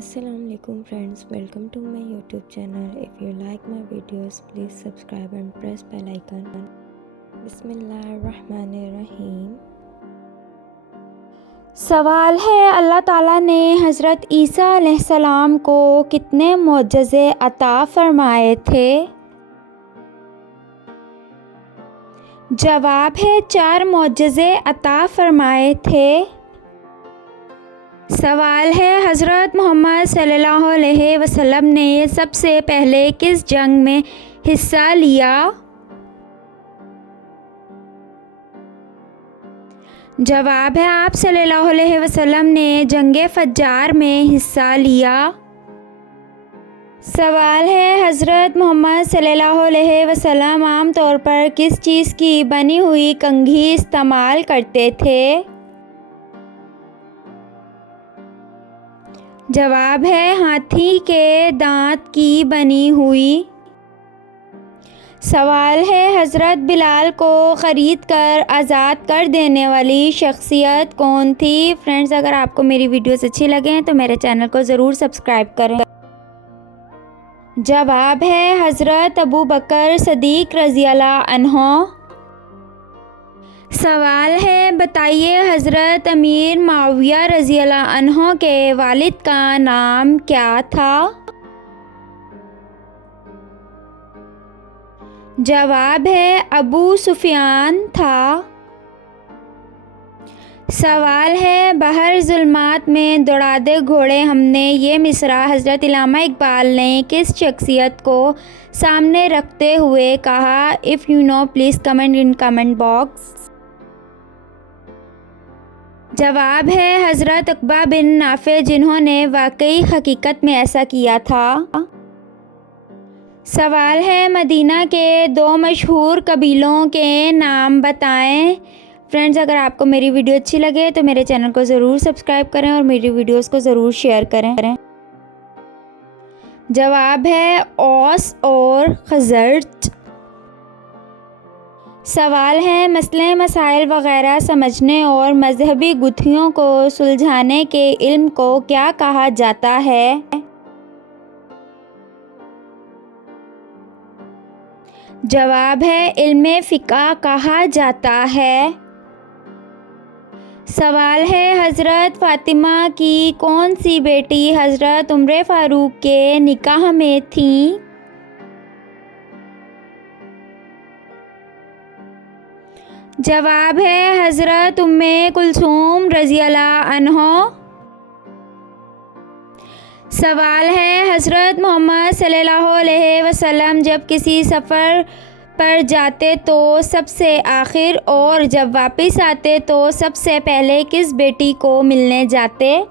Assalamualaikum friends, welcome to my YouTube channel. If you like my videos, please subscribe and press bell icon. बिस्मिल्लाहिर्रहमानिर्रहीम। सवाल है, अल्लाह ताला ने हज़रत ईसा अलैहिस्सलाम को कितने मोजज़े अता फ़रमाए थे? जवाब है 4 मोजज़े अता फ़रमाए थे। सवाल है, हज़रत मोहम्मद सल्लल्लाहु अलैहि वसल्लम ने सबसे पहले किस जंग में हिस्सा लिया? जवाब है, आप सल्लल्लाहु अलैहि वसल्लम ने जंगे फज्जार में हिस्सा लिया। सवाल है, हज़रत मोहम्मद सल्लल्लाहु अलैहि वसल्लम आम तौर पर किस चीज़ की बनी हुई कंघी इस्तेमाल करते थे? जवाब है, हाथी के दांत की बनी हुई। सवाल है, हज़रत बिलाल को ख़रीद कर आज़ाद कर देने वाली शख्सियत कौन थी? फ्रेंड्स, अगर आपको मेरी वीडियोस अच्छी लगें तो मेरे चैनल को ज़रूर सब्सक्राइब करें। जवाब है, हज़रत अबू बकर सदीक़ रज़ियल्लाहु अन्हु। सवाल है, बताइए हज़रत अमीर मुआविया रज़ियल्लाहु अन्हु के वालिद का नाम क्या था? जवाब है, अबू सुफियान था। सवाल है, बहर ज़ुल्मात में दौड़ा दे घोड़े हमने, ये मिसरा हज़रत इल्लामा इकबाल ने किस शख्सियत को सामने रखते हुए कहा? If you know please comment in comment box. जवाब है, हज़रत उक़बा बिन नाफ़े, जिन्होंने वाकई हकीकत में ऐसा किया था। सवाल है, मदीना के 2 मशहूर कबीलों के नाम बताएं। फ्रेंड्स, अगर आपको मेरी वीडियो अच्छी लगे तो मेरे चैनल को ज़रूर सब्सक्राइब करें और मेरी वीडियोस को ज़रूर शेयर करें। जवाब है, औस और खज़रज। सवाल है, मसले मसाइल वग़ैरह समझने और मज़हबी गुत्थियों को सुलझाने के इल्म को क्या कहा जाता है? जवाब है, इल्मे फ़िक़्ह कहा जाता है। सवाल है, हज़रत फ़ातिमा की कौन सी बेटी हज़रत उमर फ़ारूक के निकाह में थी? जवाब है, हज़रत उम्मे कुलसूम रज़ियल्लाहु अन्हा। सवाल है, हज़रत मोहम्मद सल्लल्लाहु अलैहि वसल्लम जब किसी सफ़र पर जाते तो सबसे आखिर और जब वापस आते तो सबसे पहले किस बेटी को मिलने जाते?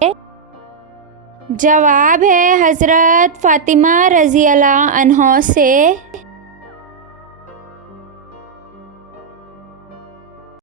जवाब है, हज़रत फ़ातिमा रज़ियल्लाहु अन्हा से।